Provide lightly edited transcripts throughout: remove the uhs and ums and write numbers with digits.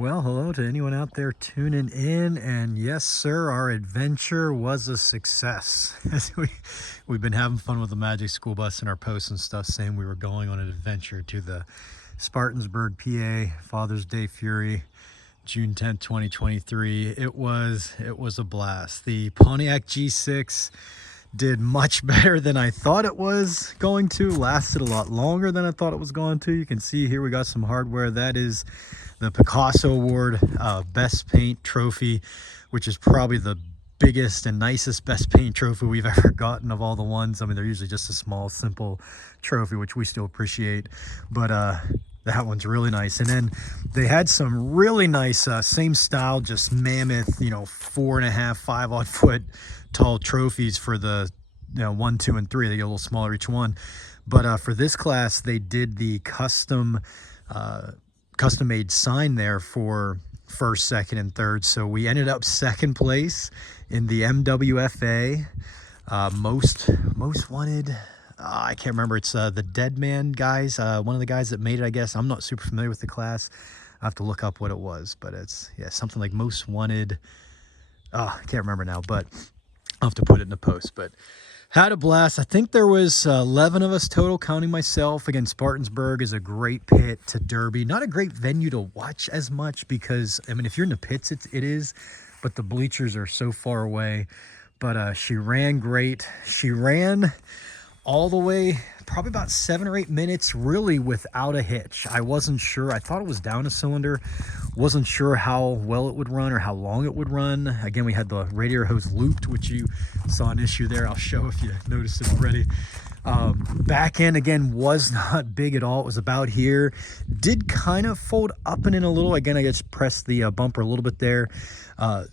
Well, hello to anyone out there tuning in, and yes, sir, our adventure was a success. We've been having fun with the Magic School Bus and our posts and stuff, saying we were going on an adventure to the Spartansburg, PA Fathers Day Fury, June 10th, 2023. It was a blast. The Pontiac G6 did much better than I thought it was going to. Lasted a lot longer than I thought it was going to. You can see here we got some hardware. That is the Picasso Award Best Paint Trophy, which is probably the biggest and nicest Best Paint Trophy we've ever gotten of all the ones. I mean, they're usually just a small, simple trophy, which we still appreciate. But that one's really nice. And then they had some really nice, same style, just mammoth, 4.5, 5 odd foot tall trophies for the 1, 2, and 3. They get a little smaller each one. But for this class, they did the custom made sign there for first, second, and third. So we ended up second place in the MWFA most wanted. I can't remember. It's the Dead Man guys. One of the guys that made it, I guess. I'm not super familiar with the class. I have to look up what it was, but it's something like most wanted. I can't remember now, but I'll have to put it in the post. But had a blast. I think there was 11 of us total, counting myself. Again, Spartansburg is a great pit to Derby. Not a great venue to watch as much because, I mean, if you're in the pits, it is, but the bleachers are so far away. But she ran great. She ran all the way, probably about 7 or 8 minutes, really without a hitch. I wasn't sure. I thought it was down a cylinder. Wasn't sure how well it would run or how long it would run. Again, we had the radiator hose looped, which you saw an issue there. I'll show if you noticed it already. Back end, again, was not big at all. It was about here. Did kind of fold up and in a little. Again, I just pressed the bumper a little bit there.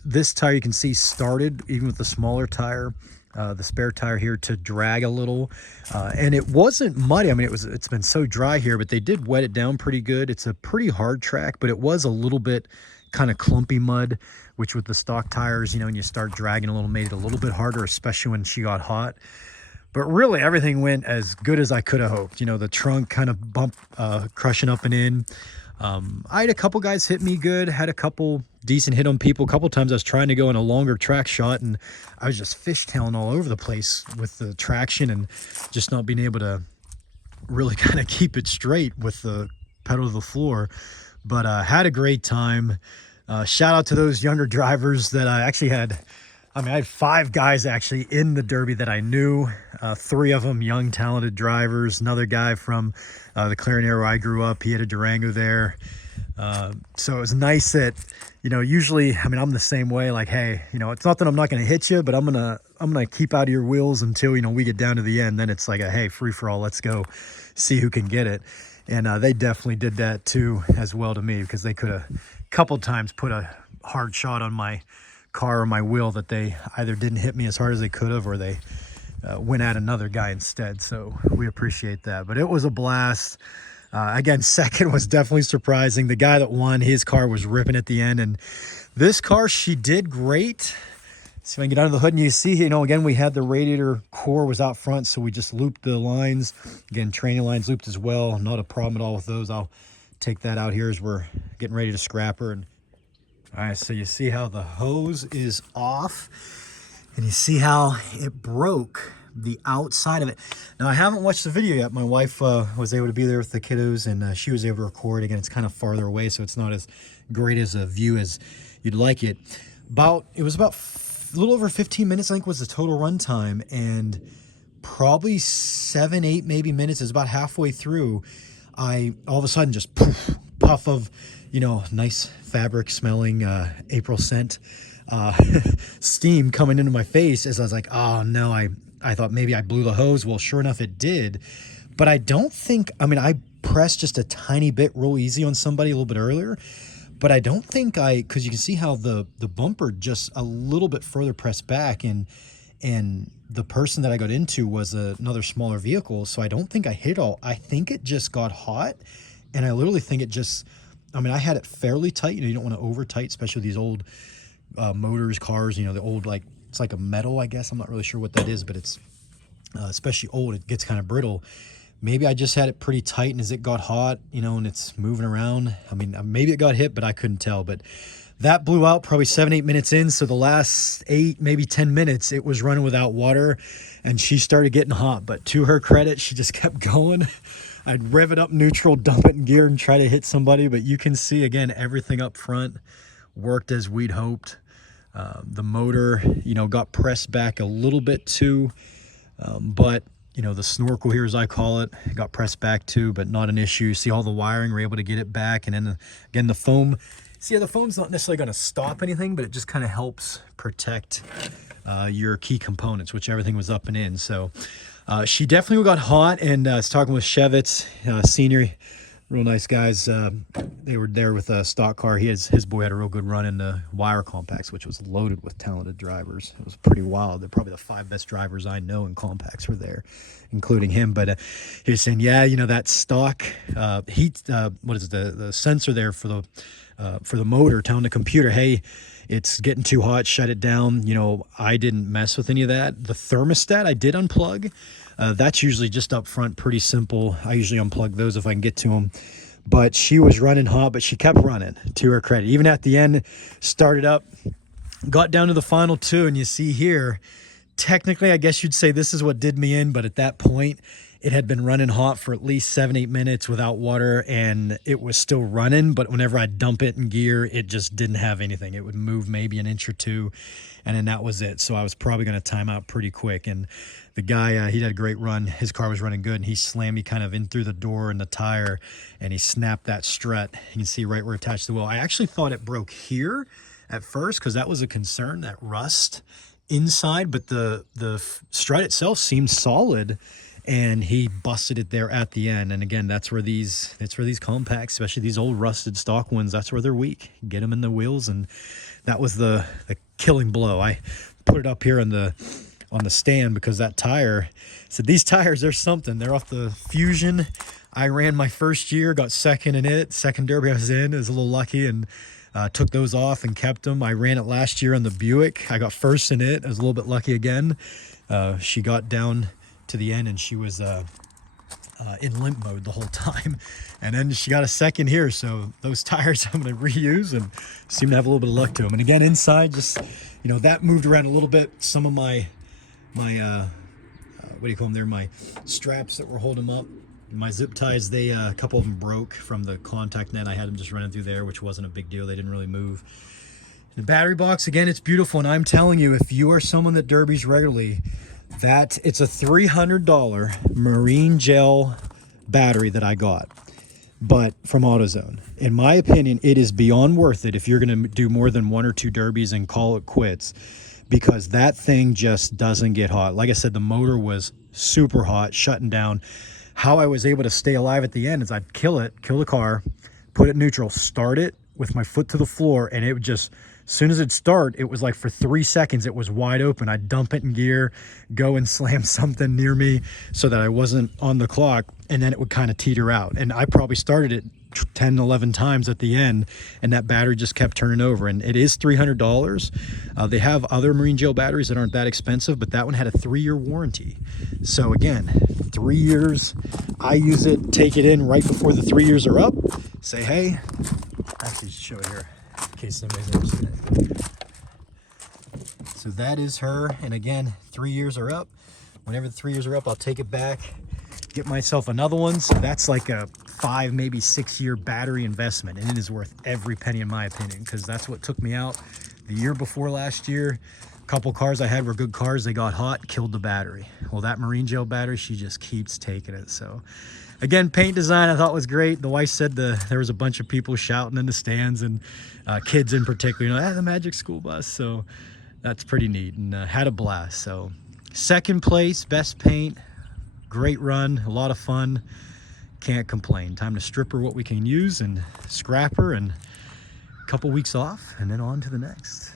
This tire, you can see, started, even with the smaller tire, the spare tire here, to drag a little, and it wasn't muddy. I mean, it's been so dry here, but they did wet it down pretty good. It's a pretty hard track, but it was a little bit kind of clumpy mud, which with the stock tires, when you start dragging a little, made it a little bit harder, especially when she got hot. But really, everything went as good as I could have hoped. The trunk kind of bumped, crushing up and in. I had a couple guys hit me good, had a couple decent hit on people. A couple times I was trying to go in a longer track shot, and I was just fishtailing all over the place with the traction and just not being able to really kind of keep it straight with the pedal to the floor. But had a great time. Shout out to those younger drivers that I actually had. I had 5 guys actually in the Derby that I knew. 3 of them young, talented drivers. Another guy from the Clarion area where I grew up. He had a Durango there. So it was nice that, usually, I'm the same way. Like, hey, it's not that I'm not going to hit you, but I'm gonna keep out of your wheels until, we get down to the end. Then it's like a, hey, free for all. Let's go see who can get it. And they definitely did that too, as well to me, because they could have a couple times put a hard shot on my car or my wheel that they either didn't hit me as hard as they could have, or they went at another guy instead. So we appreciate that. But it was a blast. Again, second was definitely surprising. The guy that won, his car was ripping at the end, and this car, she did great. See if I can get under the hood, and you see, again, we had the radiator core was out front, so we just looped the lines. Again, training lines looped as well. Not a problem at all with those. I'll take that out here as we're getting ready to scrap her. And all right, so you see how the hose is off, and you see how it broke the outside of it. Now, I haven't watched the video yet. My wife was able to be there with the kiddos, and she was able to record. Again, it's kind of farther away, so it's not as great as a view as you'd like it. It was about a little over 15 minutes, I think, was the total run time, and probably 7, 8 maybe minutes. Is about halfway through, I all of a sudden just puff of nice fabric smelling April scent steam coming into my face, as I was like, oh no, I thought maybe I blew the hose. Well, sure enough, it did. But I don't think, I pressed just a tiny bit real easy on somebody a little bit earlier, but I don't think because you can see how the bumper just a little bit further pressed back, and the person that I got into was another smaller vehicle, so I don't think I hit all. I think it just got hot, and I literally think it just, I had it fairly tight. You don't want to over tight, especially with these old motors, cars, the old, it's like a metal, I guess. I'm not really sure what that is, but it's especially old. It gets kind of brittle. maybe I just had it pretty tight, and as it got hot, you know, and it's moving around, I mean, maybe it got hit, but I couldn't tell. But that blew out probably 7-8 minutes in. So the last 8, maybe 10 minutes, it was running without water, and she started getting hot. But to her credit, she just kept going. I'd rev it up neutral, dump it in gear, and try to hit somebody. But you can see, again, everything up front worked as we'd hoped. The motor, you know, got pressed back a little bit too, but you know, the snorkel here, as I call it, got pressed back too, but not an issue. See all the wiring, we're able to get it back. And then again, the foam, see, the foam's not necessarily going to stop anything, but it just kind of helps protect your key components, which everything was up and in. So she definitely got hot. And I was talking with Shevitz Senior, real nice guys. They were there with a stock car. His boy had a real good run in the wire compacts, which was loaded with talented drivers. It was pretty wild. They're probably the 5 best drivers I know in compacts were there, including him. But he was saying, yeah, you know, that stock heat, what is it, the sensor there for the motor telling the computer, hey, it's getting too hot, shut it down. You know, I didn't mess with any of that. The thermostat I did unplug. That's usually just up front, pretty simple. I usually unplug those if I can get to them. But she was running hot, but she kept running, to her credit. Even at the end, started up, got down to the final 2, and you see here, technically, I guess you'd say this is what did me in, but at that point, it had been running hot for at least 7-8 minutes without water, and it was still running, but whenever I dump it in gear, it just didn't have anything. It would move maybe an inch or 2, and then that was it. So I was probably going to time out pretty quick. And the guy, he had a great run. His car was running good, and he slammed me kind of in through the door and the tire, and he snapped that strut. You can see right where it attached the wheel. I actually thought it broke here at first because that was a concern, that rust inside, but the strut itself seemed solid, and he busted it there at the end. And again, that's where these compacts, especially these old rusted stock ones, that's where they're weak. Get them in the wheels, and that was the killing blow. I put it up here on the stand because that tire, so these tires, they're something. They're off the Fusion. I ran my first year, got second in it. Second derby I was in, I was a little lucky, and took those off and kept them. I ran it last year on the Buick. I got first in it. I was a little bit lucky again. She got down to the end, and she was in limp mode the whole time, and then she got a second here. So those tires I'm going to reuse, and seem to have a little bit of luck to them. And again, inside, just, you know, that moved around a little bit. Some of my what do you call them there, my straps that were holding them up, my zip ties, they a couple of them broke from the contact net. I had them just running through there, which wasn't a big deal. They didn't really move. The battery box, again, it's beautiful, and I'm telling you, if you are someone that derbies regularly, that it's a $300 marine gel battery that I got, but from AutoZone. In my opinion, it is beyond worth it if you're going to do more than 1 or 2 derbies and call it quits, because that thing just doesn't get hot. Like I said, the motor was super hot, shutting down. How I was able to stay alive at the end is I'd kill the car, put it neutral, start it with my foot to the floor, and it would just, as soon as it'd start, it was like for 3 seconds, it was wide open. I'd dump it in gear, go and slam something near me so that I wasn't on the clock, and then it would kind of teeter out. And I probably started it 10, 11 times at the end, and that battery just kept turning over. And it is $300. They have other marine gel batteries that aren't that expensive, but that one had a 3-year warranty. So again, 3 years. I use it, take it in right before the 3 years are up, say, hey, actually show it here in case somebody's ever seen it. So that is her, and again, 3 years are up. Whenever the 3 years are up, I'll take it back, get myself another one. So that's like a 5, maybe 6 year battery investment, and it is worth every penny in my opinion, because that's what took me out the year before last year. A couple cars I had were good cars, they got hot, killed the battery. Well, that marine gel battery, she just keeps taking it. So again, paint design I thought was great. The wife said there was a bunch of people shouting in the stands, and kids in particular, you know, the Magic School Bus. So that's pretty neat, and had a blast. So second place, best paint, great run, a lot of fun. Can't complain. Time to strip her what we can use and scrap her, and a couple weeks off, and then on to the next.